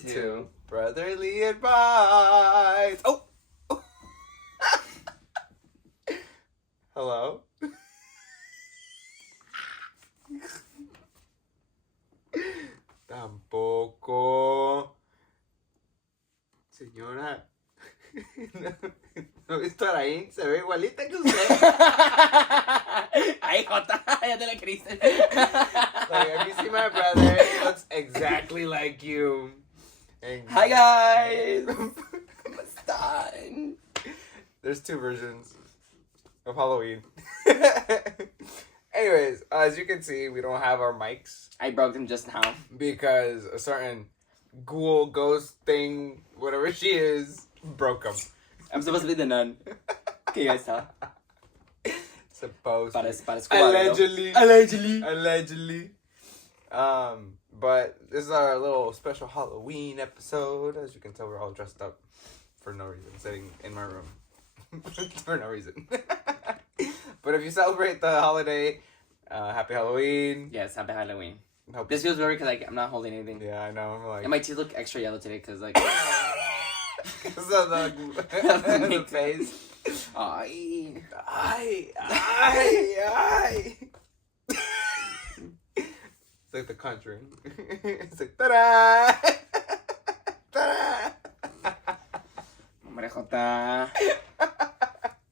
to Brotherly Advice. Oh! Hello? Tampoco. Señora. ¿No ha visto a Arain? Se ve igualita que usted. Ay, Jota, ya te la creíste. Like, have you seen my brother? He looks exactly like you. And Hi, guys. ¿Cómo están? there's two versions of Halloween. Anyways, as you can see, we don't have our mics I broke them just now. because a certain ghoul, ghost thing, whatever she is, broke them. I'm supposed to be the nun. Can you guys tell? Supposed Parece Allegedly. Allegedly. But this is our little special Halloween episode. As you can tell, we're all dressed up for no reason, sitting in my room for no reason. But if you celebrate the holiday, happy Halloween. Yes, happy Halloween. Hope This feels weird because like, I'm not holding anything. yeah, I know. I'm like, And my teeth look extra yellow today because like... so the face. Ay. Ay. It's like The Conjuring. It's like ta-da! Ta-da! Hombre, Jota.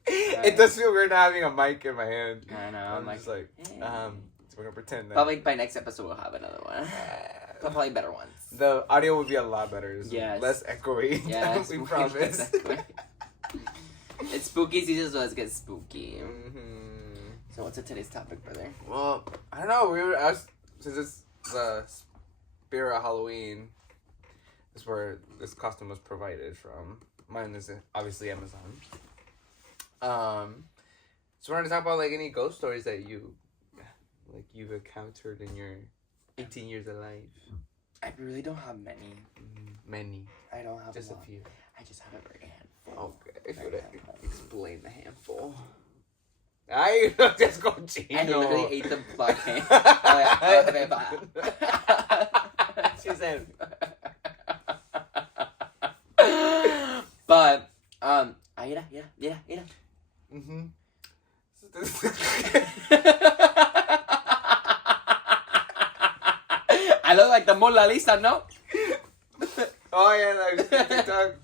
It does feel weird not having a mic in my hand. I know. I'm I'm just like, so we're gonna pretend that. probably by next episode we'll have another one. Probably better ones. The audio will be a lot better. It's Yes. less echoey. Yes, we promise. exactly. It's spooky season, so let's get spooky. Mm-hmm. So what's today's topic, brother? Well, I don't know. We were asked, since it's the spirit of Halloween, is where this costume was provided from. Mine is obviously Amazon. So we're gonna talk about like any ghost stories that you've encountered in your 18 years of life. I really don't have many. Many. I don't have Just one. a few. I just have a very handful. Okay, if you would explain the handful. Ay, no seas cochino. I literally ate the black hand. She said. But, mira. Mm-hmm. I look like the Mona Lisa, no? Oh yeah, like TikTok.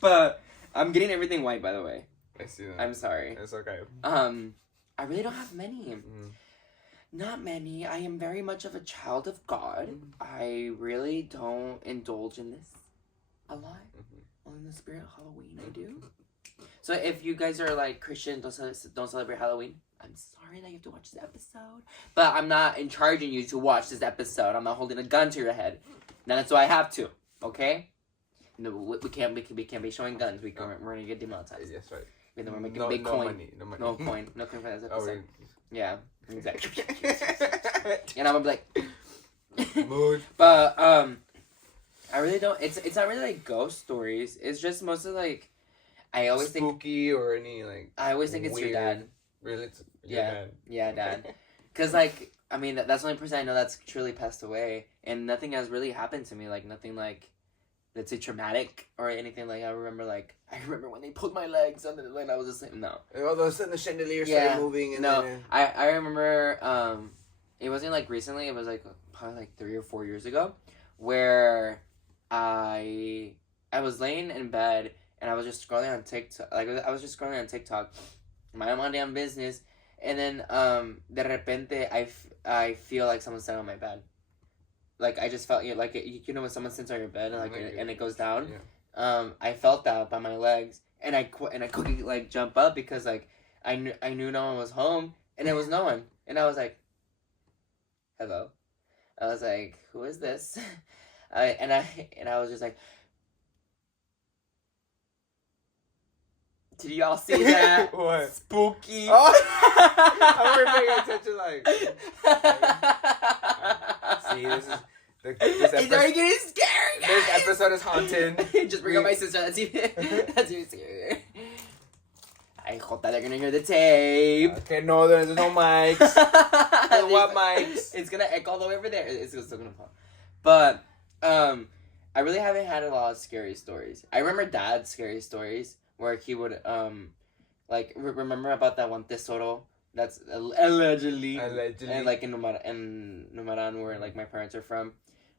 But I'm getting everything white, by the way. I see that. I'm sorry. It's okay. I really don't have many. Mm. Not many. I am very much of a child of God. I really don't indulge in this a lot. Well, in the spirit of Halloween, I do. So if you guys are like Christian, don't celebrate Halloween, I'm sorry that you have to watch this episode. But I'm not encouraging you to watch this episode. I'm not holding a gun to your head. Now that's why I have to. Okay? No, we can't be showing guns. We're gonna get demonetized. Yes, right. And then we're making big coin. No money. No coin for this Oh, episode. Yeah, exactly. wait. And I'm gonna be like, Mood. but I really don't. It's not really like ghost stories. It's just mostly like, I always think spooky or any like. I always think it's weird, your dad. Really? It's your dad. Yeah, dad. Cause like I mean that's the only person I know that's truly passed away, and nothing has really happened to me. Like nothing like, let's say traumatic or anything. Like I remember when they pulled my legs under the leg. I was just like, no. All of a sudden the chandelier Yeah. started moving. And No, then, I remember it wasn't like recently. It was like probably like 3 or 4 years ago, where I was laying in bed and I was just scrolling on TikTok. Like I was just scrolling on TikTok, minding my damn business, and then de repente I feel like someone's sitting on my bed. Like I just felt like you know when someone sits on your bed and like and it goes down. Yeah. I felt that by my legs, and I couldn't like jump up because like I knew no one was home, and there was no one, and I was like, hello. I was like, who is this? And I was just like, did y'all see that? What? Spooky. Oh! I wasn't paying attention. Like, see, this It's episode. already getting scary, guys. This episode is haunted. Just bring up my sister. That's even scarier. I hope that they're gonna hear the tape. Okay, no, there's no mics. What mics? It's gonna echo all the way over there. It's still gonna fall. But I really haven't had a lot of scary stories. I remember Dad's scary stories where he would remember about that one tesoro that's allegedly and like in Numaran where like my parents are from,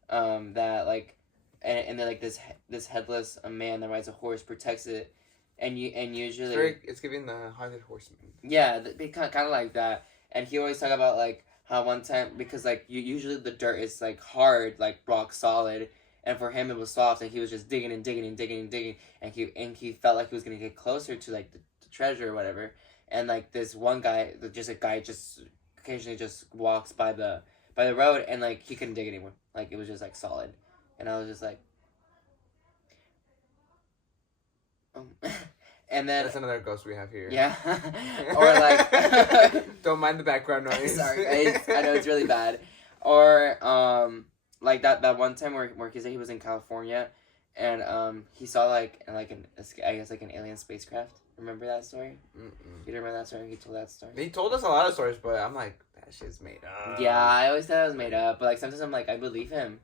that like and then like this headless man that rides a horse protects it, and usually it's giving the Haunted Horseman. yeah, kind of like that. And he always talk about like how one time, because like usually the dirt is like hard, like rock solid, and for him it was soft, and he was just digging and digging and digging and digging, and he felt like he was gonna get closer to like the treasure or whatever, and like this one guy, just occasionally just walks by the road, and like he couldn't dig anymore, like it was just like solid, and I was just like, and then that's another ghost we have here. Yeah, or like don't mind the background noise. Sorry, I know it's really bad. Or like that one time where he said he was in California, and he saw like an alien spacecraft. Remember that story? You remember that story? He told that story. He told us a lot of stories, but I'm like, that shit's made up. Yeah, I always thought it was made up, but like sometimes I'm like, I believe him,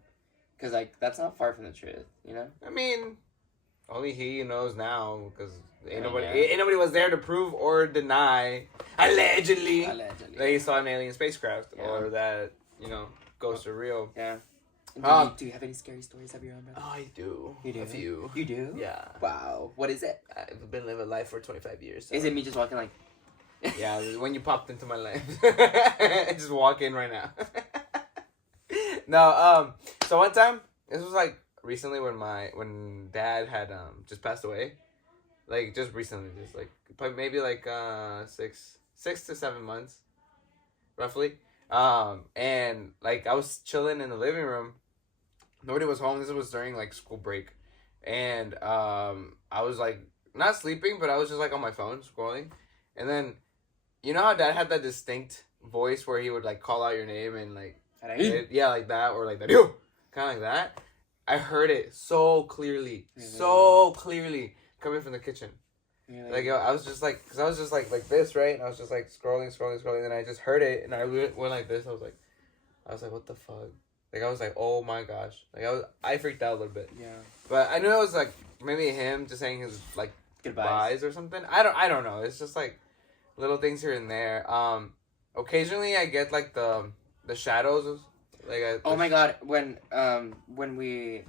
because like that's not far from the truth, you know? I mean, only he knows now, because ain't nobody was there to prove or deny allegedly that he saw an alien spacecraft, or that ghosts are real. Yeah. Do you have any scary stories of your own, brother? Oh, I do. You do? A few. You do? Yeah. Wow. What is it? I've been living life for 25 years. So. Is it me just walking like... Yeah, when you popped into my life. Just walk in right now. No, so one time, this was like recently when Dad had just passed away. Like just recently, just like maybe like 6 to 7 months, roughly. And like I was chilling in the living room. Nobody was home. This was during like school break, and I was like not sleeping, but I was just like on my phone scrolling, and then you know how Dad had that distinct voice where he would like call out your name and like yeah, like that, or like Dario, kind of like that. I heard it so clearly, coming from the kitchen. Like I was just like, cause I was just like this, right? And I was just like scrolling, and I just heard it, and I went like this. I was like, what the fuck? Like I was like, oh my gosh! Like I freaked out a little bit. Yeah. But I knew it was like maybe him just saying his like goodbyes or something. I don't know. It's just like little things here and there. Occasionally I get like the shadows. Like oh my god! When we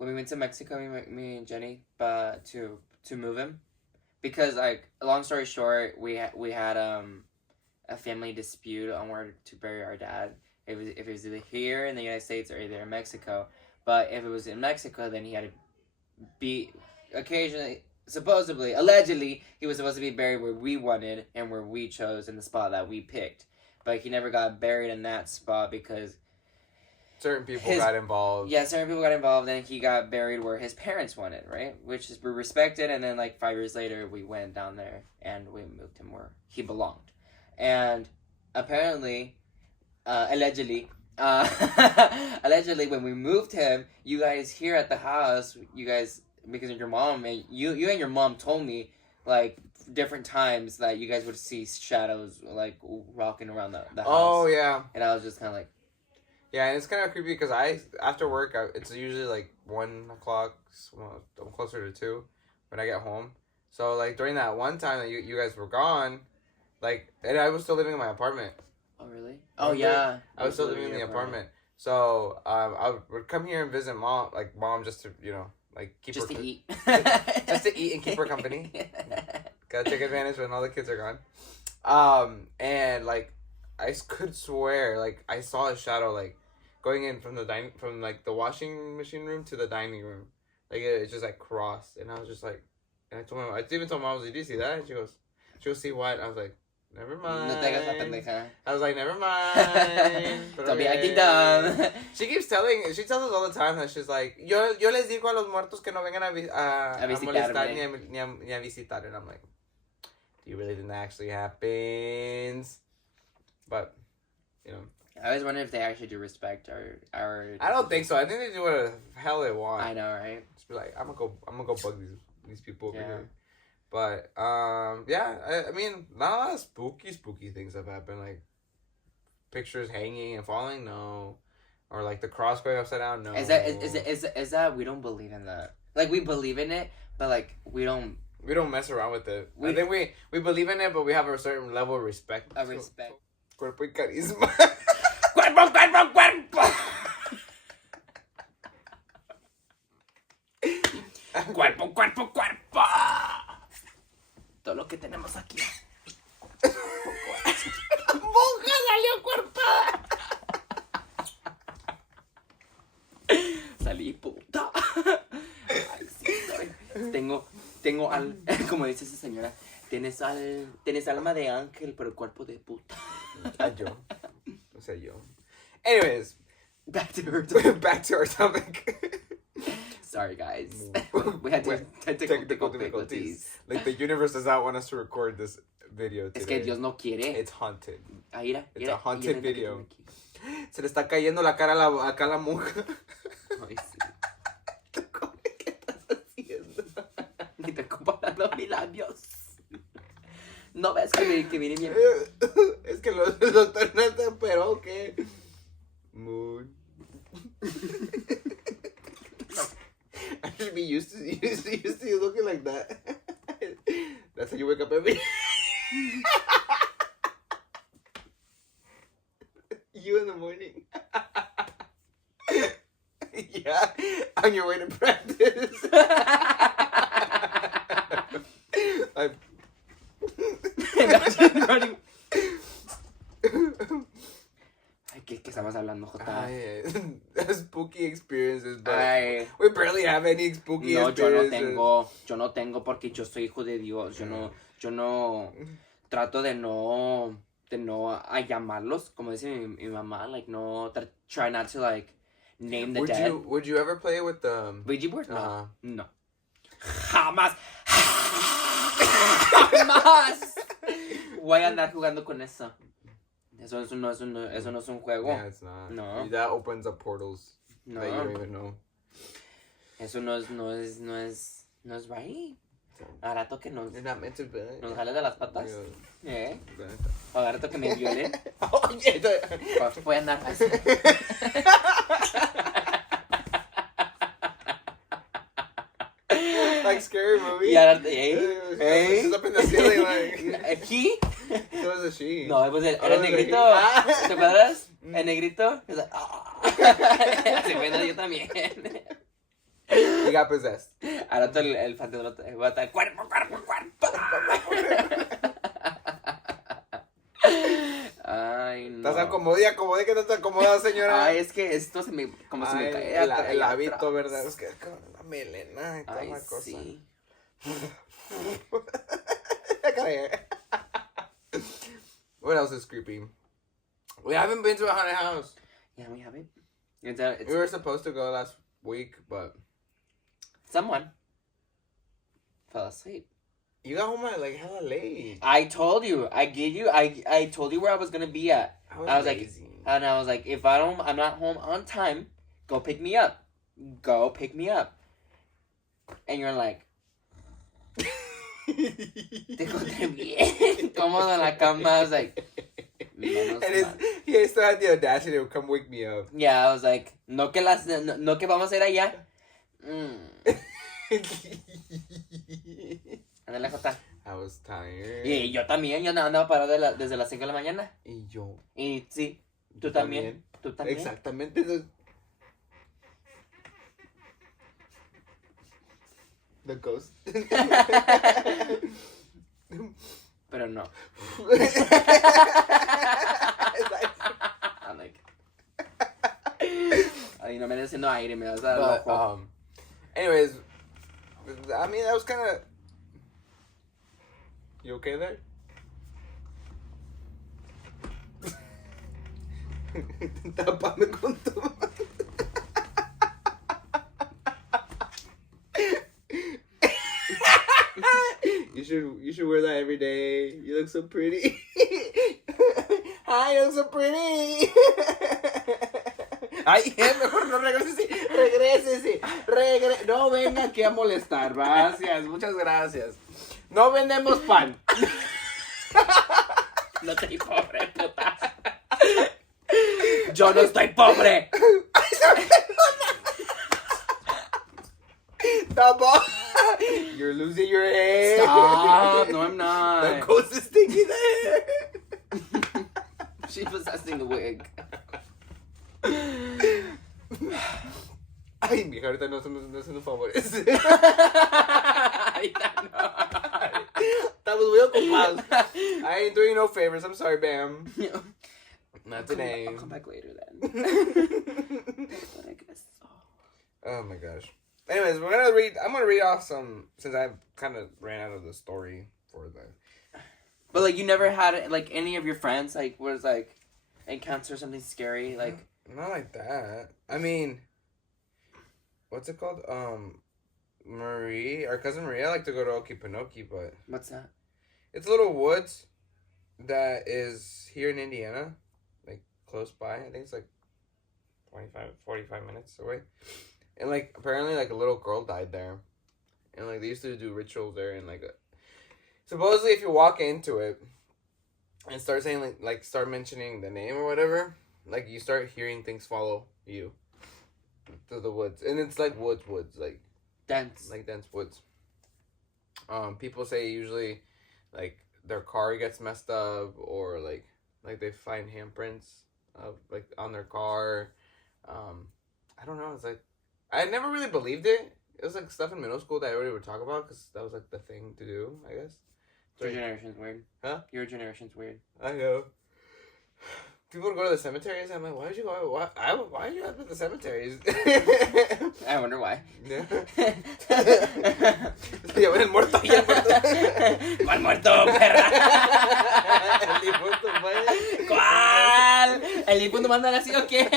went to Mexico, me and Jenny, to move him. Because, like, long story short, we had a family dispute on where to bury our dad. If it was either here in the United States or either in Mexico. But if it was in Mexico, then he had to be occasionally, supposedly, allegedly, he was supposed to be buried where we wanted and where we chose in the spot that we picked. But he never got buried in that spot because... certain people got involved. Yeah, certain people got involved, and he got buried where his parents wanted, right? Which is respected, and then, like, 5 years later, we went down there, and we moved him where he belonged. And apparently, allegedly, when we moved him, you guys here at the house, because of your mom, and you and your mom told me, like, different times that you guys would see shadows, like, rocking around the house. Oh, yeah. And I was just kind of like... Yeah, and it's kind of creepy because after work, it's usually like 1 o'clock, well, I'm closer to 2 when I get home. So, like, during that one time that you guys were gone, like, and I was still living in my apartment. Oh, really? Oh, yeah. I was still living in the apartment. So, I would come here and visit mom just to, like, keep just her... to eat. Just to eat and keep her company. Gotta take advantage when all the kids are gone. And, like, I could swear, like, I saw a shadow, like, going in from the washing machine room to the dining room. Like, it just, like, crossed. And I was just like, and I even told Mom, I was like, do you see that? And she goes, see what? I was like, never mind. I was like, never mind. Don't be acting dumb. She tells us all the time that she's like, yo les digo a los muertos que no vengan a molestar ni a visitar. And I'm like, do you really think that actually happens? But, I always wonder if they actually do respect our. I don't think so. I think they do what the hell they want. I know, right? Just be like, I'm gonna go bug these people over here. But yeah, I mean, not a lot of spooky things have happened. Like pictures hanging and falling. No, Or like the cross going upside down. No. Is that we don't believe in that? Like we believe in it, but like we don't mess around with it. I think we believe in it, but we have a certain level of respect. Cuerpo y carisma. Cuerpo, cuerpo, cuerpo. Cuerpo, cuerpo, cuerpo. Todo lo que tenemos aquí. Monja salió cuerpada. Salí puta. Ay, sí, soy. Tengo como dice esa señora, tienes alma de ángel, pero cuerpo de puta. Yo. O sea, yo. Anyways. Back to our topic. Sorry, guys. We had technical difficulties. Like, the universe does not want us to record this video today. Es que Dios no quiere. It's haunted. It's a haunted video. Se le está cayendo la cara acá a la monja. Ay, sí. ¿Qué estás haciendo? Ni te comparando mis labios. No ves que viene bien. Es que los doctor no te operó, ¿qué? Mood. I should be used to you looking like that. That's how you wake up every day. You in the morning. Yeah, on your way to practice. Imagine running. ¿Qué estamos hablando, Jota? Spooky experiences, but Ay, we barely have any spooky experiences. Yo no tengo porque yo soy hijo de Dios. Yo no trato de no a llamarlos, como dice mi mamá, like no try not to like name the dead. Would you ever play with the Ouija board? No. Uh-huh. No. Jamás. Jamás. Voy a andar jugando con eso. Eso no es un juego. Yeah, it's not. No. That opens up portals No. that you don't even know. Eso no es right. A rato que nos jale de las patas. Yeah. O a rato que me violen. Oye, Pues voy a andar así. like scary movie. Y a rato, It's up in the ceiling, like. ¿He? It was a she. No, pues era el negrito. ¿Te acuerdas? El negrito. Se fue, yo también. He got possessed. Al rato el fantasma va a estar cuerpo. Ay, no. Estás acomodada, que no te acomoda, señora. Ay, es que esto se me cae. El hábito, ¿verdad? Es que la melena y toda ay, la cosa. Sí. What else is creepy? We haven't been to a haunted house. Yeah, we haven't. We were supposed to go last week, but someone fell asleep. You got home at like hella late. I told you. I told you where I was gonna be at. I was lazy. like, if I'm not home on time, go pick me up. Go pick me up. And you're like, te encontré bien cómodo en la cama. I was like, he still had the audacity to come wake me up. Yeah, I was like, no que vamos a ir allá. Ándale, Jota. I was tired. Y yo también, yo andaba parado desde las 5 de la mañana. Y yo. Y sí, tú también. Exactamente. The ghost. Pero no. I'm like, ay, no me des haciendo aire, me vas a dar el ojo. Anyways, I mean, that was kind of. You okay there? Tápame con tu mano. You should wear that every day. You look so pretty. Hi, you look so pretty. Ay, mejor no regrésese. No venga aquí a molestar. Gracias, muchas gracias. No vendemos pan. No te pobre puta. Yo no estoy pobre. You're losing your hair. Stop. No, I'm not. The ghost is taking the hair. She's possessing the wig. Ay, mija, ahorita no hacen favores. That was real compiled. I ain't doing no favors. I'm sorry, Bam. Not today. I'll come back later then. But I guess so. Oh my gosh. Anyways, I'm gonna read off some, since I kind of ran out of the story for the. But like, you never had like any of your friends like was like encounter something scary like. Not like that. I mean, what's it called? Marie, our cousin Maria, like to go to Okefenokee, but What's that? it's a little woods that is here in Indiana, like close by. I think it's like 45 minutes away. And like apparently like a little girl died there, and like they used to do rituals there, and like supposedly if you walk into it and start saying like start mentioning the name or whatever, like you start hearing things follow you to the woods, and it's like woods like Dense woods. People say usually like their car gets messed up, or like they find handprints of like on their car. I don't know. It's like I never really believed it. It was like stuff in middle school that everybody would talk about because that was like the thing to do, I guess. Your generation's weird. Huh? Your generation's weird. I know. People would go to the cemeteries. I'm like, why did you go? Why did you go to the cemeteries? I wonder why. Yeah. Ya el muerto. Mal muerto, perra. El difunto, pues. ¿Cuál? ¿El difunto manda así o qué?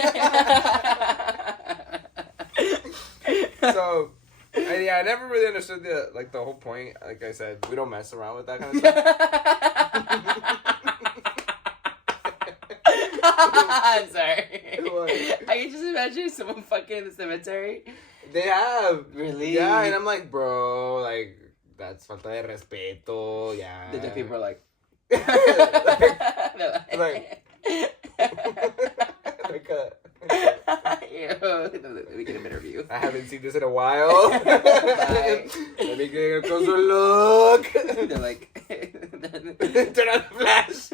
So, I never really understood the whole point. Like I said, we don't mess around with that kind of stuff. I'm sorry. What? I can just imagine someone fucking in the cemetery. They have. Really? Yeah, and I'm like, bro, like, that's falta de respeto, yeah. The dead people are like... like Ew, let me get a better view. I haven't seen this in a while. Let me get a closer look. They're like... Turn on the flash.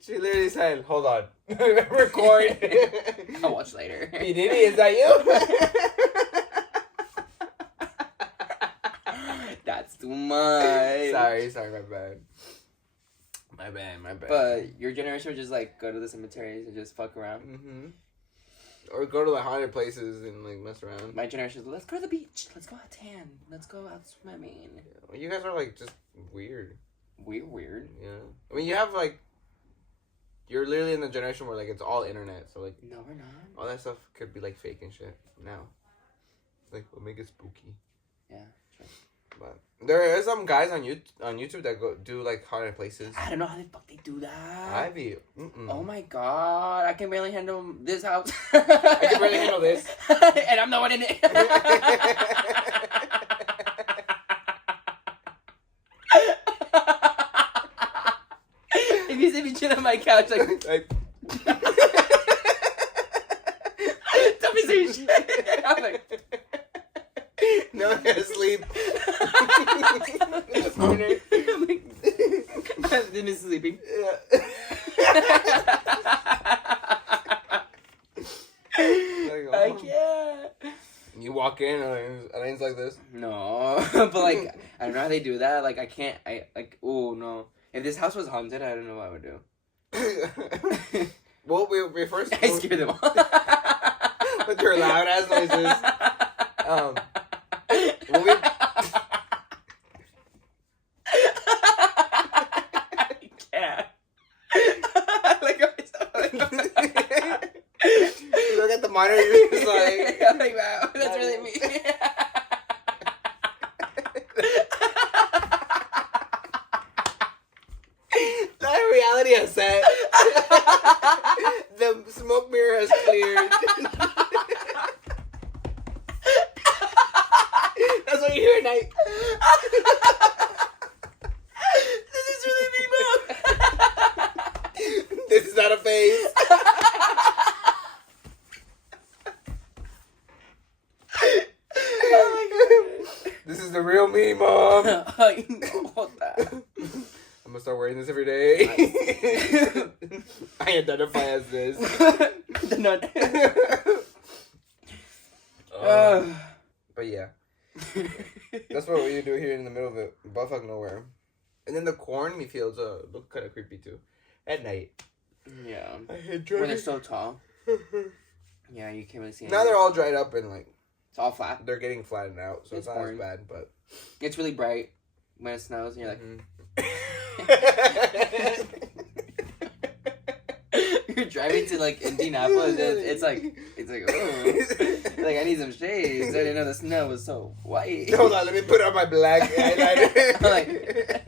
She literally said, hold on. Record. I'll watch later. P. Diddy, is that you? That's too much. Sorry, my bad. My bad. But your generation would just like go to the cemeteries and just fuck around. Mm-hmm. Or go to like haunted places and like mess around. My generation is let's go to the beach. Let's go out tan. Let's go out swimming. Yeah. Well, you guys are like just weird. We're weird. Yeah. I mean, you have like, you're literally in the generation where like it's all internet, so like No, we're not. all that stuff could be like fake and shit now. Like what make it spooky. Yeah. Sure. But there is some guys on YouTube that go do like haunted places. I don't know how the fuck they do that. Ivy. Oh my god, I can barely handle this house. I can barely handle this. And I'm the one in it. If you see me chill on my couch, like don't be serious. I'm like, no, I gotta sleep. In the corner. I'm like, then is sleeping. Yeah. Like, I oh. can't. You walk in and Arain's like this. No, but like I don't know how they do that. Like I can't. I like. Oh no. If this house was haunted, I don't know what I would do. Well, we first I scared them all. with your loud ass noises. Well, we. I can't. Like, You look at the monitor, you're just like. I'm like, wow, that's really me. That reality has set. The smoke mirror has cleared. That's what you hear at night. This is really me, Mom. out of face. Oh my god. This is the real me, Mom. I know that. I'm gonna start wearing this every day. I identify as this. The nut. But yeah. That's what we do here in the middle of it. Buttfuck nowhere. And then the corn fields look kind of creepy too. At night. Yeah. I hate When driving. they're so tall. Yeah, you can't really see Now anything. they're all dried up and like It's all flat. they're getting flattened out, so it's not boring. as bad. But It's really bright when it snows, and you're like, you're driving to like Indianapolis. And it's like, oh, like I need some shades. I didn't know the snow was so white. Hold on, let me put on my black eyeliner.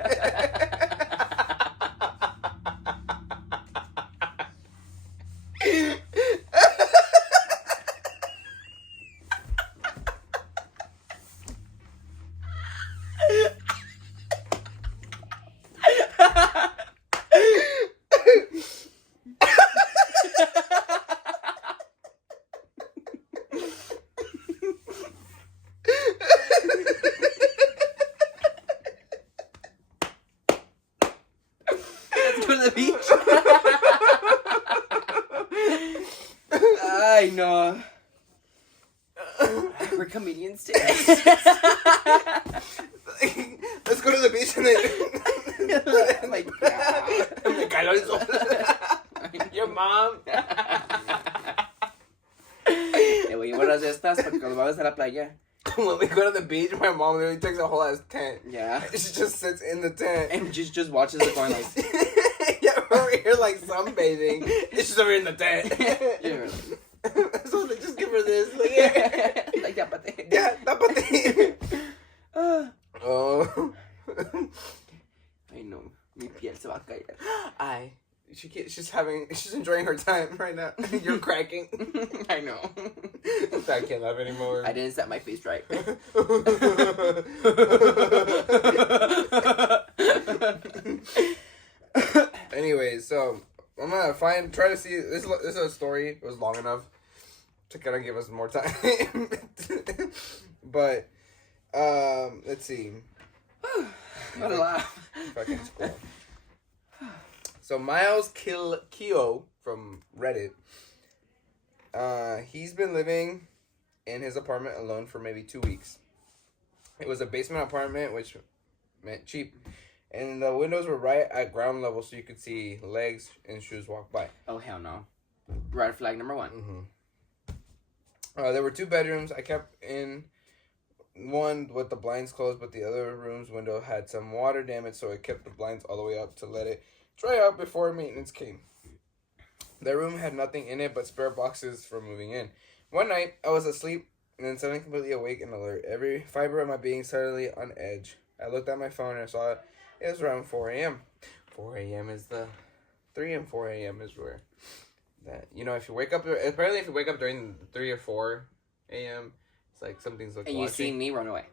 Let's go to the beach. I know. We're comedians too. Let's go to the beach and then Like, yeah. Me caló el sol. Your mom. Güey, buenas estas porque cuando vamos a la playa. When we go to the beach, my mom literally takes a whole ass tent. Yeah. She just sits in the tent. And just watches the corn like. Yeah, we're over here like sunbathing. It's just over in the tent. Yeah. So they just give her this. Like, yeah. Like tapate. Yeah, tapate. Oh. Ay no, mi piel se va a caer. Ay. She's enjoying her time right now. You're cracking. I know. I can't laugh anymore. I didn't set my face right. Anyways, so I'm gonna try to see. This is a story. It was long enough to kind of give us more time. But let's see. What a laugh. Fucking squirrel. So Miles Keo from Reddit. He's been living in his apartment alone for maybe 2 weeks. It was a basement apartment, which meant cheap. And the windows were right at ground level, so you could see legs and shoes walk by. Oh, hell no. Red flag number one. Mm-hmm. There were 2 bedrooms. I kept in one with the blinds closed, but the other room's window had some water damage, so I kept the blinds all the way up to let it dry out before maintenance came. The room had nothing in it but spare boxes for moving in. One night, I was asleep and then suddenly completely awake and alert. Every fiber of my being suddenly on edge. I looked at my phone and I saw it was around 4 a.m. 4 a.m. is the... 3 and 4 a.m. is where... That, you know, if you wake up... Apparently, if you wake up during 3 or 4 a.m., it's like something's like And watching. you see me run away.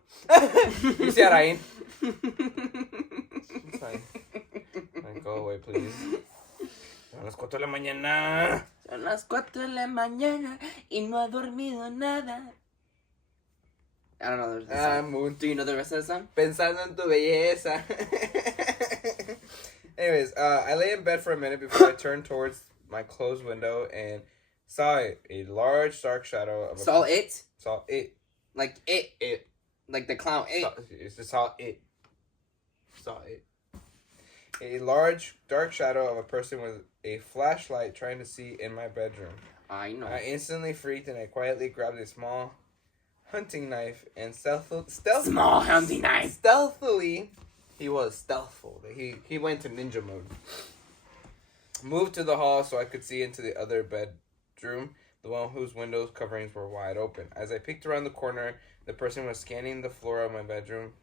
You see Arain? It's fine. Fine, go away, please. Son las 4 de la mañana. Son las 4 de la mañana y no ha dormido nada. I don't know the rest of the song. Do you know the rest of the song? Pensando en tu belleza. Anyways, I lay in bed for a minute before I turned towards my closed window and saw a large dark shadow of a... Saw it? Saw it. Like it. It. Like the clown. It. Saw it. Saw it. A large dark shadow of a person with a flashlight trying to see in my bedroom. I know. I instantly freaked and I quietly grabbed a small hunting knife and Small hunting knife. Stealthily, he was stealthful. He went to ninja mode. Moved to the hall so I could see into the other bedroom, the one whose windows coverings were wide open. As I peeked around the corner, the person was scanning the floor of my bedroom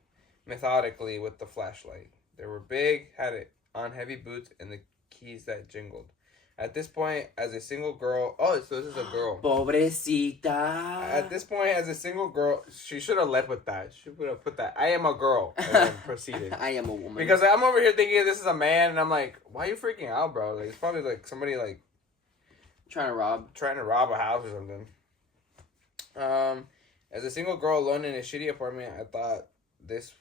methodically with the flashlight. They were big, had it on heavy boots, and the keys that jingled. At this point, as a single girl... Oh, so this is a girl. Pobrecita. At this point, as a single girl, she should have led with that. She would have put that, I am a girl, and then proceeded. I am a woman. Because I'm over here thinking this is a man, and I'm like, why are you freaking out, bro? Like, it's probably like somebody like... Trying to rob a house or something. As a single girl alone in a shitty apartment, I thought this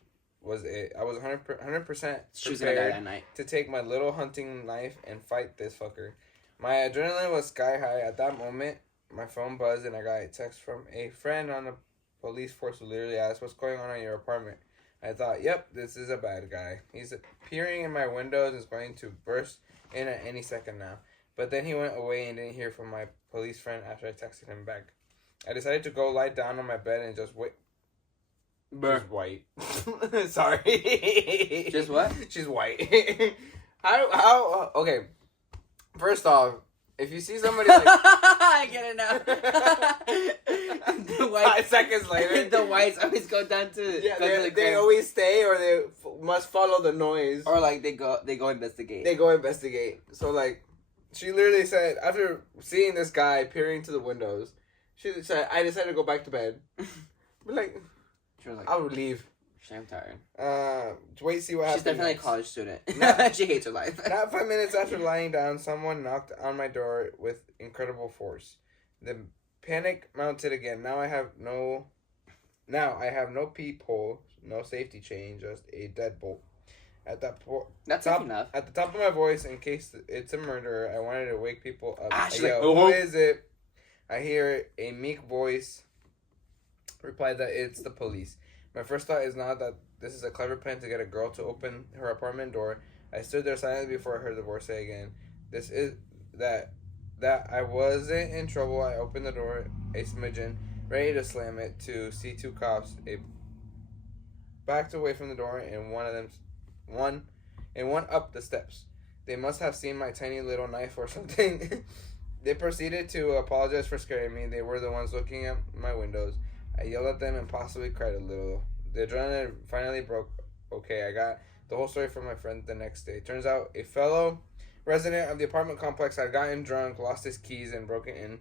was it. I was 100% She was gonna die that prepared night. to take my little hunting knife and fight this fucker. My adrenaline was sky high. At that moment, my phone buzzed and I got a text from a friend on the police force who literally asked, "What's going on in your apartment?" I thought, yep, this is a bad guy. He's peering in my windows and is going to burst in at any second now. But then he went away and didn't hear from my police friend after I texted him back. I decided to go lie down on my bed and just wait. Bruh. She's white. Sorry. Just what? She's white. How? Okay. First off, if you see somebody like... I get it now. The whites, 5 seconds later. the whites always go down to they always stay or they must follow the noise. or like they go investigate. They go investigate. So like, she literally said, after seeing this guy peering to the windows, she said, I decided to go back to bed. But like, She was like, I would leave. I'm tired. Wait, see what happens. She's definitely next. a college student. No. She hates her life. Not 5 minutes after lying down, someone knocked on my door with incredible force. The panic mounted again. Now I have no peephole, no safety chain, just a deadbolt. That's top enough. At the top of my voice, in case it's a murderer, I wanted to wake people up. She's Yo, like, who oh. is it? I hear a meek voice reply that it's the police. My first thought is not that this is a clever plan to get a girl to open her apartment door. I stood there silently before I heard the voice say again, "This is that I wasn't in trouble." I opened the door a smidgen, ready to slam it, to see 2 cops. Backed away from the door, and one up the steps. They must have seen my tiny little knife or something. They proceeded to apologize for scaring me. They were the ones looking at my windows. I yelled at them and possibly cried a little. The adrenaline finally broke. Okay, I got the whole story from my friend the next day. Turns out a fellow resident of the apartment complex had gotten drunk, lost his keys, and broken in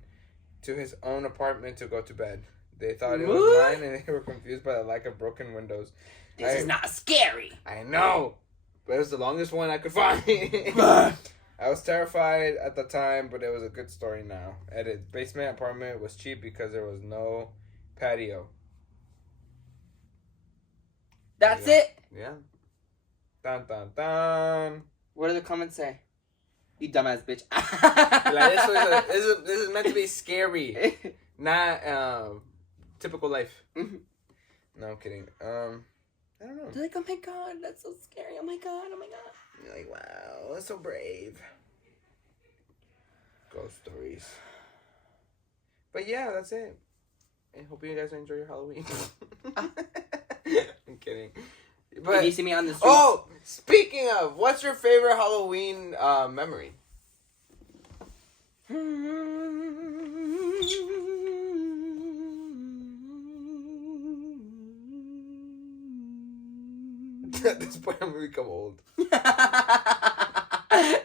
to his own apartment to go to bed. They thought it was mine, and they were confused by the lack of broken windows. This is not scary. I know, but it was the longest one I could find. I was terrified at the time, but it was a good story now. Edit. Basement apartment was cheap because there was no patio. That's it. Yeah. Dun dun dun. What do the comments say? You dumbass bitch. Like, this is meant to be scary, not typical life. No, I'm kidding. I don't know. They're like, oh my god, that's so scary. Oh my god, oh my god. You're like, wow, that's so brave. Ghost stories. But yeah, that's it. I hope you guys enjoy your Halloween. I'm kidding. But if you see me on the street. oh, speaking of, what's your favorite Halloween memory? At this point, I'm gonna become old.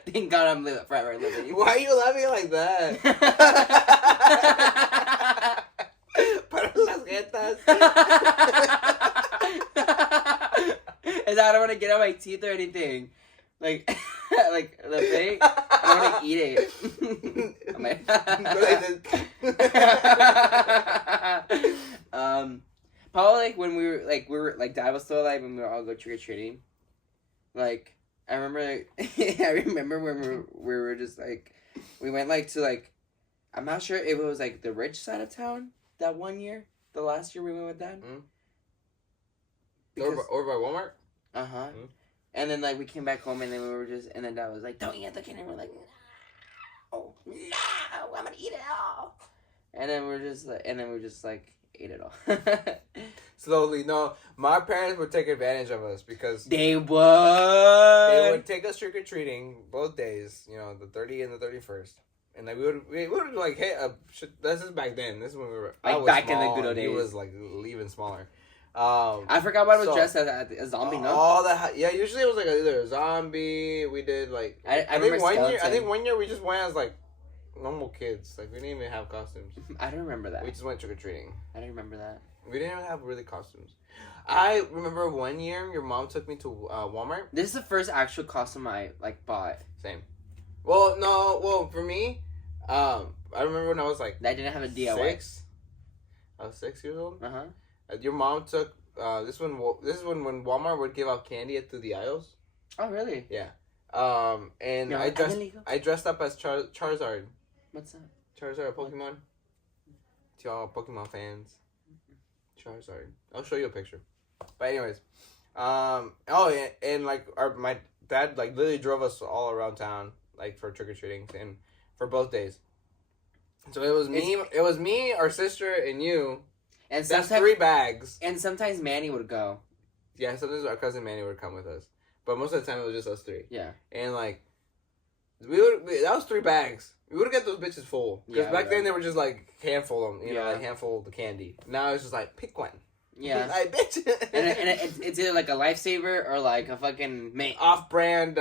Thank God I'm forever living. Why are you laughing like that? Para las jetas. And I don't want to get out my teeth or anything. Like, like the thing. I want to eat it. Probably like when we were Dad was still alive and we were all go trick or treating. Like I remember when we were just like we went like to like I'm not sure if it was like the rich side of town that one year, the last year we went with Dad. Or by Walmart. Mm-hmm. And then like we came back home and then we were just and then Dad was like, "Don't eat the candy." And we're like, "No, I'm gonna eat it all." And then we just like ate it all. Slowly, no. My parents would take advantage of us because they would. They would take us trick or treating both days. You know, the 30th and the 31st, and like we would like, hey, this is back then. This is when we were like back small, in the good old days. He was like even smaller. I forgot what I was dressed as a zombie. No. All that. Yeah, usually it was like either a zombie. We did like. I think one year. I think 1 year we just went as like normal kids. Like we didn't even have costumes. I don't remember that. We just went trick or treating. I don't remember that. We didn't even have really costumes. I remember 1 year your mom took me to Walmart. This is the first actual costume I like bought. Same. Well, no. Well, for me, I remember when I was like. I didn't have a DIY. 6. I was 6 years old. Your mom took this one. This is when Walmart would give out candy through the aisles. Oh really? Yeah. And I dressed up as Charizard. What's that? Charizard, a Pokemon. To y'all Pokemon fans. Charizard. I'll show you a picture. But anyways, and like my dad like literally drove us all around town like for trick or treating and for both days. So it was me, our sister, and you. And that's 3 bags. And sometimes Manny would go. Yeah, sometimes our cousin Manny would come with us, but most of the time it was just us 3. Yeah. And like, that was 3 bags. We would get those bitches full because back then they were just like handful of them, you know, like handful of the candy. Now it's just like pick one. Yeah. Like bitch. and it's either like a lifesaver or like a fucking off-brand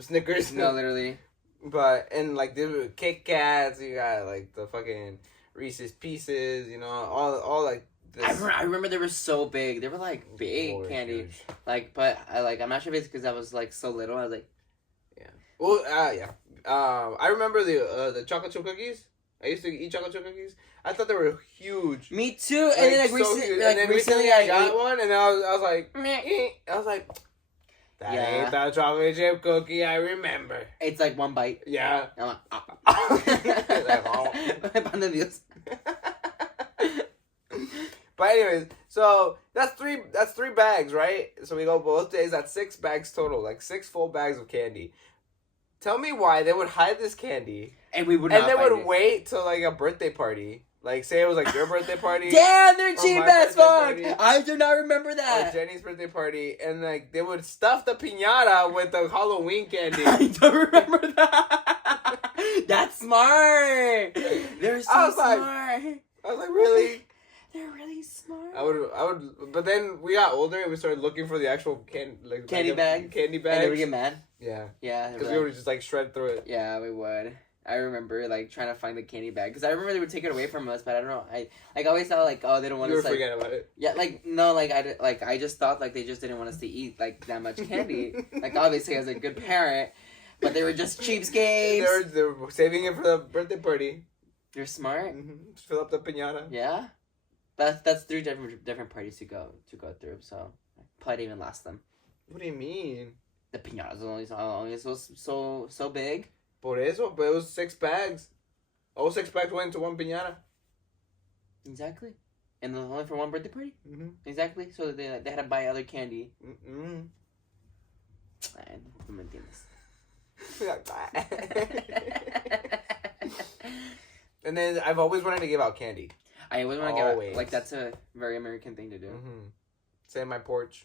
Snickers. No, literally. But and like the Kit Kats, you got like the fucking Reese's Pieces, you know, all like. I remember they were so big. They were like big candy. Huge. Like, but I'm not sure if it's because I was like so little. I was like, yeah. Well, yeah. I remember the chocolate chip cookies. I used to eat chocolate chip cookies. I thought they were huge. Me too. Like, and then like recently I got one, and I was like, I was like, that ain't that chocolate chip cookie I remember. It's like one bite. Yeah. I'm like, oh. But anyways, so that's three bags, right? So we go both days. That's 6 bags total, like 6 full bags of candy. Tell me why they would hide this candy, and we would, and they would wait till like a birthday party. Like say it was like your birthday party. Damn, they're cheap as fuck. I do not remember that. Or Jenny's birthday party, and like they would stuff the piñata with the Halloween candy. I don't remember that. That's smart. They're so smart. I was like, really? They're really smart. I would, but then we got older and we started looking for the actual candy bag. And they would get mad. Yeah. Yeah. Because we would just like shred through it. Yeah, we would. I remember like trying to find the candy bag because I remember they would take it away from us, but I don't know. I always thought like, oh, they don't want us to forget about it. Yeah, like no, like I just thought like they just didn't want us to eat like that much candy. Like obviously I was a good parent, but they were just cheapskates. They were saving it for the birthday party. You're smart. Mm-hmm. Just fill up the piñata. Yeah. That's 3 different parties to go through, so probably didn't even last them. What do you mean? The piñatas only so big. Por eso, but it was 6 bags. All 6 bags went into one piñata. Exactly, and only for one birthday party. Mm-hmm. Exactly, so that they had to buy other candy. Mm-mm. No me entiendes. And then I've always wanted to give out candy. I always want to give out, like, that's a very American thing to do. Mm-hmm. Sit on my porch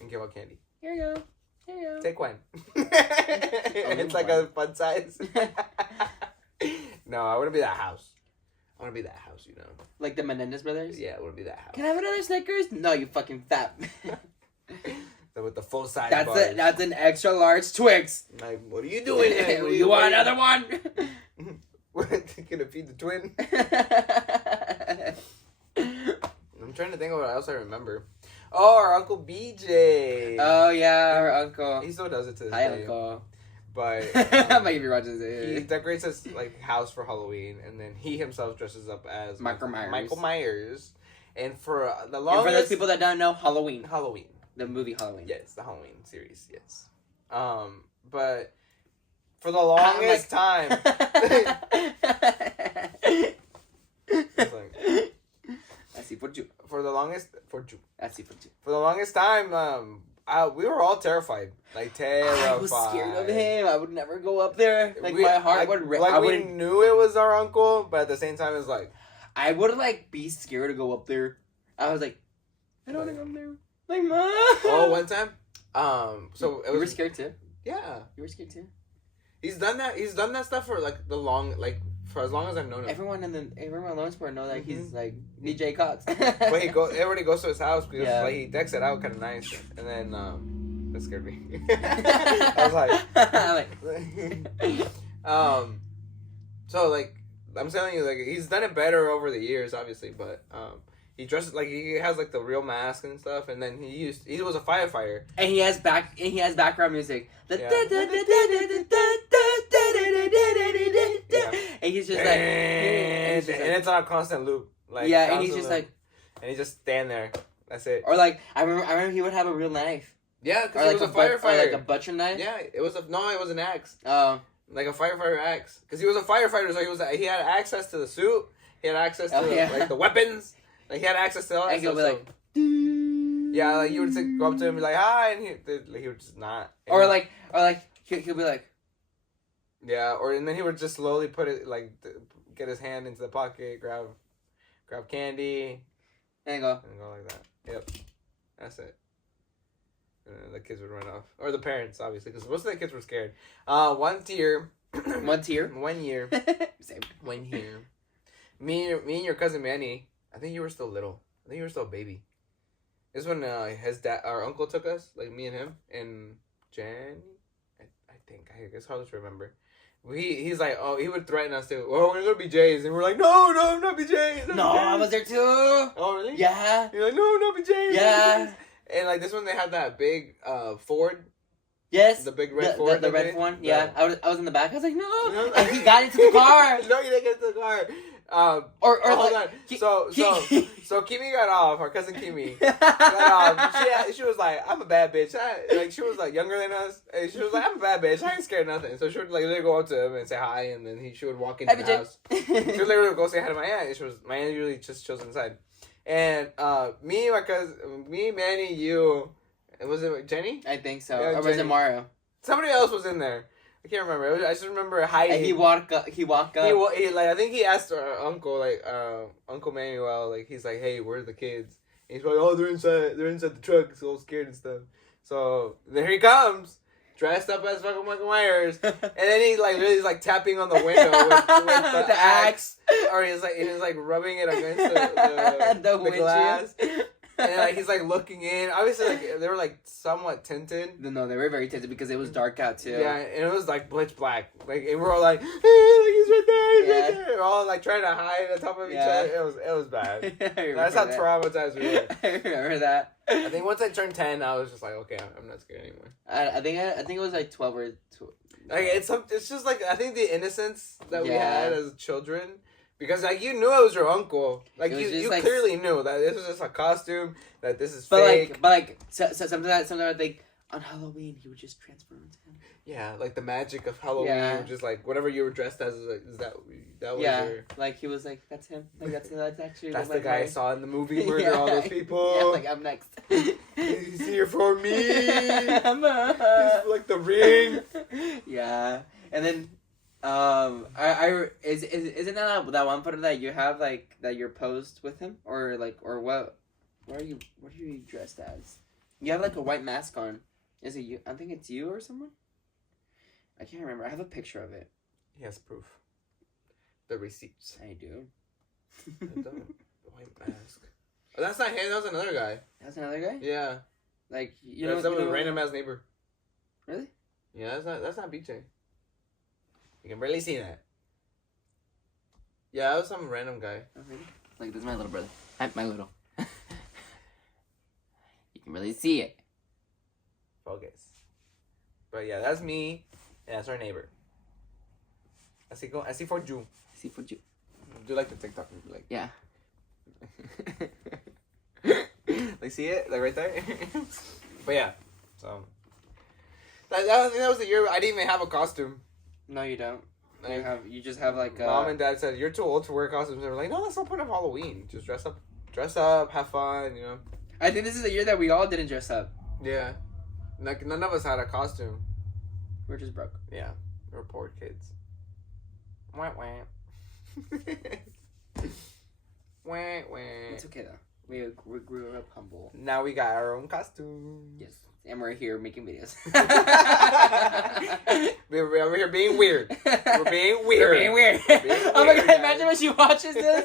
and give out candy. Here you go. Here you go. Take one. It's like a fun size. No, I want to be that house. I want to be that house, you know. Like the Menendez brothers? Yeah, I want to be that house. Can I have another Snickers? No, you fucking fat. So with the full size bars. That's an extra large Twix. Like, what are you doing? You want another one? We're gonna feed the twin. I'm trying to think of what else I remember. Oh, our Uncle BJ. Oh yeah, our uncle. He still does it to this day. Hi, Uncle. But I might be watching this. He decorates his like house for Halloween, and then he himself dresses up as Michael Myers. And for the longest, and for those people that don't know, Halloween, the movie Halloween. Yes, the Halloween series. Yes. But for the longest time. For the longest time, we were all terrified. Like terrified. I was scared of him. I would never go up there. Like my heart would. We knew it was our uncle, but at the same time, it's like I would like be scared to go up there. I was like, I don't want to go up there. Like, Mom. Oh, one time. So you were scared too. Yeah, you were scared too. He's done that. He's done that stuff for like for as long as I've known him. Everyone in Lawrenceport know that he's like DJ Cox. But everybody goes to his house because like he decks it out kind of nice, and then that scared me. I was like, so like I'm telling you, like he's done it better over the years, obviously, but he dresses like he has like the real mask and stuff, and then he was a firefighter, and he has background music. Yeah. And he's just like, and it's on a constant loop. Like yeah, and he's just like, and he just stand there. That's it. Or like I remember he would have a real knife. Yeah, because he was a firefighter. Or like a butcher knife. Yeah, it was an axe. Oh. Like a firefighter axe, because he was a firefighter, so he had access to the suit, he had access to like the weapons, like he had access to all that stuff. Like, yeah, like you would go up to him and be like, hi, and he would just not. Or like he'll be like, yeah, and then he would just slowly put it like get his hand into the pocket, grab candy, and go like that. Yep, that's it. And the kids would run off, or the parents, obviously, because most of the kids were scared. 1 year. 1 year. 1 year. Same. 1 year. Me and your cousin Manny. I think you were still little. I think you were still a baby. This is when our uncle took us, like me and him, in January. I guess hard to remember. He's like, oh, he would threaten us to, oh, we're gonna be Jays, and we're like, no, not be Jays. No, I was there too. Oh really? Yeah. You're like, no, not be Jays. Yeah. And like this one, they had that big Ford. Yes. The big red Ford. The red one. Yeah. I was in the back. I was like, no. And he got into the car. No, you didn't get into the car. Or hold on. So Kimi got off. Our cousin Kimi got off. She was like, I'm a bad bitch. She was like younger than us, and she was like, I'm a bad bitch. I ain't scared of nothing. So she would like literally go up to him and say hi, and then she would walk into the house. She would literally go say hi to my aunt. And my aunt usually just chills inside. And me, my cousin, Manny, you, was it Jenny? I think so. Yeah, or was it Mario? Somebody else was in there. I can't remember. I just remember hiding. And he walked up. He I think he asked our uncle, Uncle Manuel, he's like, hey, where are the kids? And he's like, oh, they're inside the truck, so all scared and stuff. So there he comes, dressed up as fucking Michael Myers, and then he's like tapping on the window with the axe, or he's rubbing it against the glass. And then, he's like looking in. Obviously, they were like somewhat tinted. No, they were very tinted because it was dark out too. Yeah, and it was like pitch black. And we're all like, hey, he's right there, he's right there. We're all like trying to hide on top of each other. It was bad. That's how traumatized we were. I remember that. I think once I turned 10, I was just like, okay, I'm not scared anymore. I think it was like 12 or 12. It's just like I think the innocence that we had as children. Because you knew it was your uncle, you clearly knew that this was just a costume, that this is fake. Sometimes I think on Halloween he would just transform into him. Yeah, like the magic of Halloween, just like whatever you were dressed as, is that was your... like he was like, that's him, that's actually that's the guy I saw in the movie murder all those people. Yeah, I'm next. He's here for me. He's like the ring. Yeah, and then. Isn't that one photo that you have that you're posed with him or what are you dressed as? You have a white mask on. Is it you? I think it's you or someone. I can't remember. I have a picture of it. He has proof. The receipts. I do. The white mask. Oh, that's not him. That was another guy. That's another guy. Yeah. That was a random ass neighbor. Really? Yeah, that's not BJ. You can barely see that. Yeah, that was some random guy. Oh, really? This is my little brother. Hi, my little. You can really see it. Focus. But yeah, that's me, and that's our neighbor. Así for you. Así for you. Do the TikTok. Yeah. See it? Right there? But yeah, so. That was the year I didn't even have a costume. No, you don't. You just have Mom and Dad said you're too old to wear costumes. They were like, no, that's the point of Halloween. Just dress up, have fun. I think this is the year that we all didn't dress up. Yeah, none of us had a costume. We're just broke. Yeah, we're poor kids. Wah wah. Wah wah. It's okay though. We grew up humble. Now we got our own costume. Yes. And we're here making videos. We're over here being weird. We're being weird. We're being weird. Oh my god, guys. imagine when she watches this.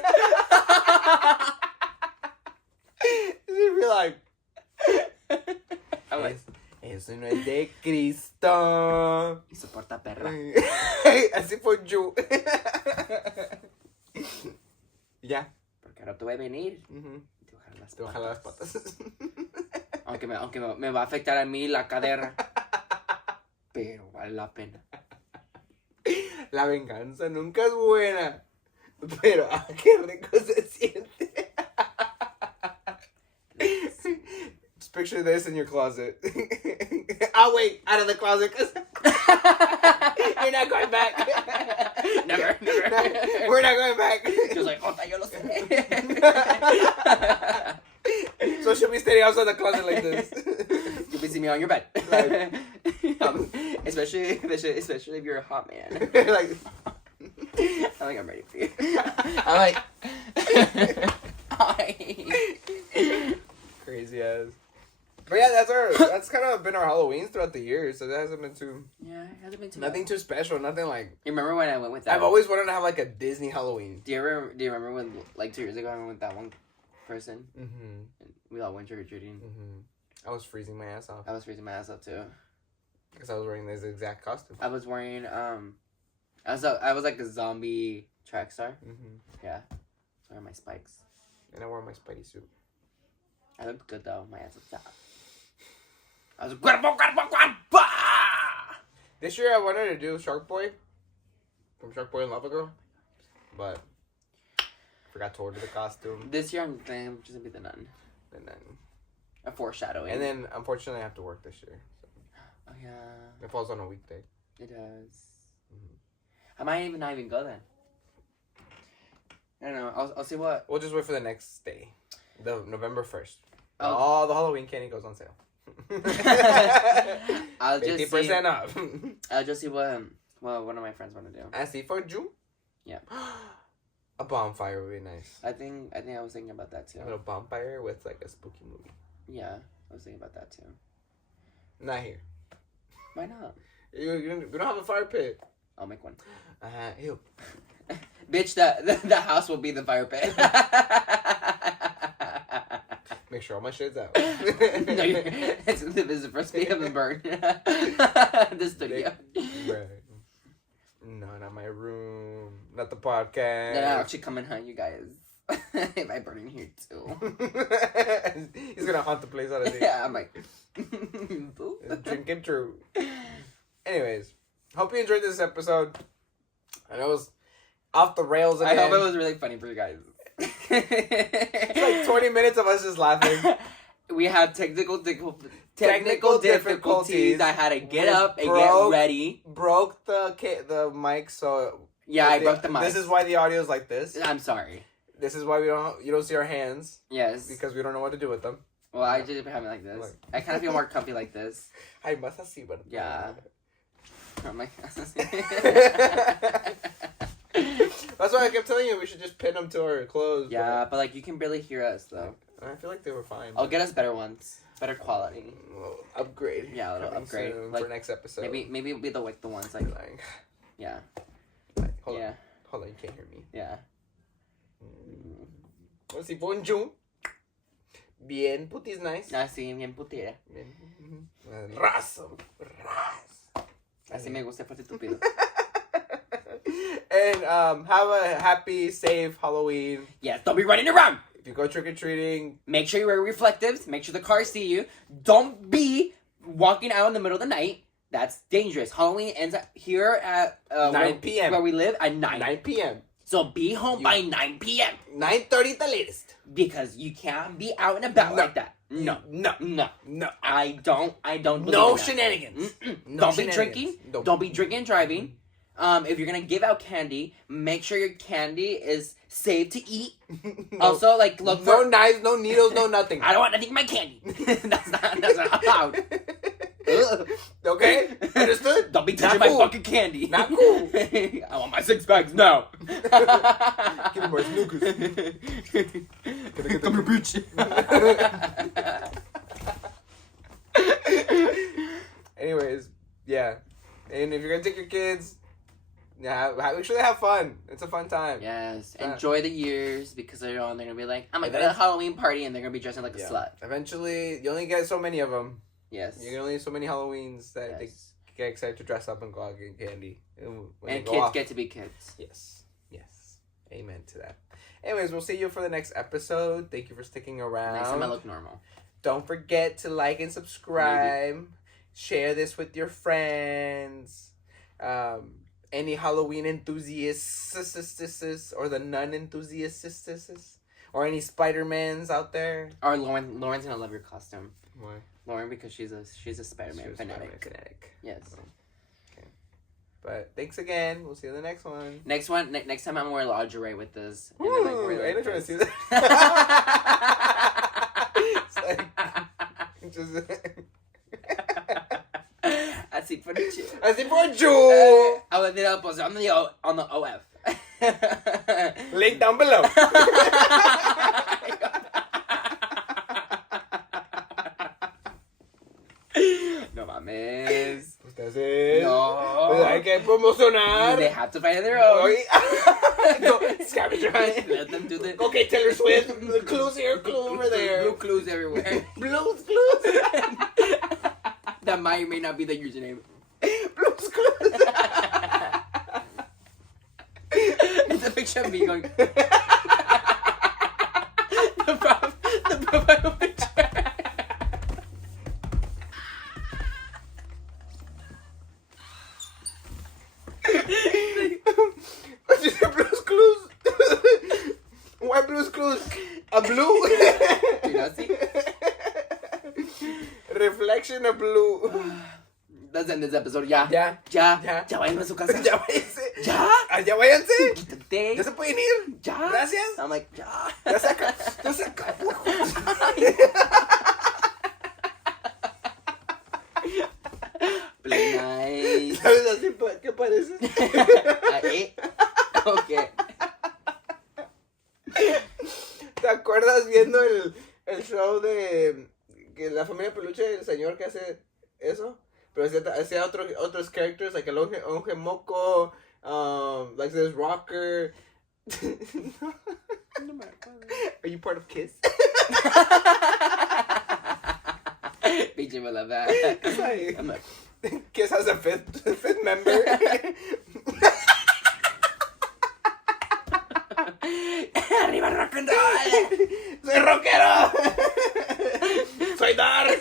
She'd be like, I'm like, eso no es de Cristo. y soporta perra. Así fue yo. Ya. Porque ahora tú vas a venir. Te voy a jalar las patas. Aunque me va a afectar a mí la cadera. Pero vale la pena. La venganza nunca es buena. Pero qué rico se siente. Just picture this in your closet. I'll wait out of the closet because you're not going back. Never. We're not going back. She was like, yo lo sé. So she'll be standing outside the closet like this. You'll be seeing me on your bed. Like, especially if you're a hot man. like, I think I'm ready for you. I'm like, hi. Crazy ass. But yeah, that's kind of been our Halloweens throughout the years, so that hasn't been too. Yeah, it hasn't been too. Nothing too special. Nothing like. You remember when I went with that? I've always wanted to have like a Disney Halloween. Do you remember when like 2 years ago I went with that one person? Mm-hmm. And we all went trick or treating. Mm-hmm. I was freezing my ass off I was freezing my ass up too. because I was wearing this exact costume. I was wearing I was like a zombie track star. Mm-hmm. Yeah, I was wearing my spikes. And I wore my Spidey suit. I looked good though. My ass was fat. I was cuerpo. This year I wanted to do Shark Boy from Shark Boy and Lava Girl, but forgot to order the costume. This year I'm just gonna be the nun. And then A foreshadowing. And then, unfortunately, I have to work this year. So. Oh, yeah. It falls on a weekday. It does. Mm-hmm. I might not even go then. I don't know. I'll see what... We'll just wait for the next day. The November 1st. Oh. All the Halloween candy goes on sale. I'll just 50% see, off. I'll just see what one of my friends want to do. I see for June? Yeah. A bonfire would be nice. I think I was thinking about that too. A little bonfire with like a spooky movie. Yeah, I was thinking about that too. Not here. Why not? We don't have a fire pit. I'll make one. Ew. Bitch, the house will be the fire pit. Make sure all my shit's out. No, this is the first day of the burn. The studio. Right. No, not my room. Not the podcast. No, actually come and hunt you guys. If I burn in here too. He's gonna haunt the place out of here. Yeah, I'm like... Drink it true. Anyways, hope you enjoyed this episode. I know it was off the rails again. I hope it was really funny for you guys. It's like 20 minutes of us just laughing. We had technical difficulties. I had to get up and get ready. Broke the mic, so yeah, I broke the mic. This is why the audio is like this. I'm sorry. This is why you don't see our hands. Yes, because we don't know what to do with them. Well, I just have it like this. I kind of feel more comfy like this. Ay, más así, ¿verdad? Yeah. I'm like... That's why I kept telling you we should just pin them to our clothes. Yeah, but like you can barely hear us though. I feel like they were fine. I'll get us better ones, better quality. Upgrade. Yeah, a little upgrade for next episode. Maybe it'll be the ones like yeah. Hold on, you can't hear me. Yeah. Let's see, bonjour. Bien, putis nice. Así, bien putera. Raso. Así me gusta, fuerte estúpido. And have a happy, safe Halloween. Yes, don't be running around. If you go trick-or-treating, make sure you wear reflectives. Make sure the cars see you. Don't be walking out in the middle of the night. That's dangerous. Halloween ends here at 9 p.m. where we live at 9. 9 p.m. So be home by 9 p.m. 9:30 the latest. Because you can't be out and about like that. No. I don't No shenanigans. Don't be drinking. Don't be drinking and driving. If you're gonna give out candy, make sure your candy is safe to eat. Also, like look for no knives, no needles, no nothing. I don't want nothing in my candy. That's not allowed. Okay? Understood? Don't be Not touching my cool. fucking candy. Not cool. I want my 6 bags now. Give me my snookers. Come here, bitch. Anyways, yeah. And if you're gonna take your kids, make sure they have fun. It's a fun time. Yes, Yeah. enjoy the years because later on they're gonna be like, I'm gonna go to a Event- Halloween party and they're gonna be dressing like a Yeah. slut. Eventually, you only get so many of them. Yes. You can only so many Halloweens that they Yes. get excited to dress up and go out and get candy. when they And go kids off. get to be kids. Yes. Yes. Amen to that. Anyways, we'll see you for the next episode. Thank you for sticking around. Next time I look normal. Don't forget to like and subscribe. Share this with your friends. Any Halloween enthusiasts or the nun enthusiasts or any Spider-Mans out there. Or Lauren's gonna love your costume. Why? Lauren, because she's a Spider-Man fanatic. Fanatic. Yes. Okay. But thanks again. We'll see you in the next one. Next one. Next time I'm gonna wear lingerie with this. And Ooh, then, wear I ain't trying to this. see that. It's like, just Así por el chill. así por you. I'll leave it up on the OF. Link down below. No mames. Ustedes. No. Pues hay que promocionar. They have to find their own. Go, scavenger hunt. Let them do the Okay, Taylor Swift. The clues here, clue over there. blue clues everywhere. Blues clues. That might or may not be the username. Blues clues. It's a picture of me going. The profile picture. What is it, Blues clues? Why Blues clues? A blue? You not see? Reflection of blue. Let's end this episode. Ya. Ya. Ya. Ya. Ya vayan a su casa. Ya váyanse. Ya. Ya váyanse. Quítate. Ya se pueden ir. Ya. Gracias. I'm like, ya. Ya se acabó. Ya se acabó. Play nice. ¿Sabes así qué pareces? Ahí. Ok. ¿Te acuerdas viendo el show de que la familia Peluche, el señor que hace eso? Pero hacía otros characters, like el Onge Moco, like this rocker. Are you part of Kiss? BJ will love that. It's like, I'm like, Kiss has a fifth member. Arriba rock and roll. Soy rockero. Soy dark.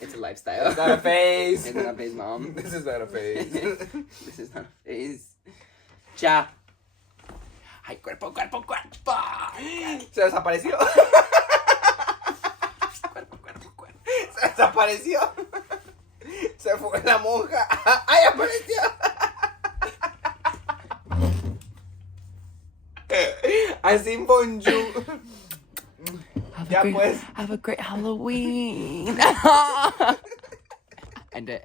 It's a lifestyle. It's not a phase. It's not a phase, mom. This is not a phase. This is not a phase. Ya. Ay, cuerpo. Se desapareció. Cuerpo. Se desapareció. Se fue la monja. ¡Ay, apareció! Así bonjour. Ya pues. Have a great Halloween. End it.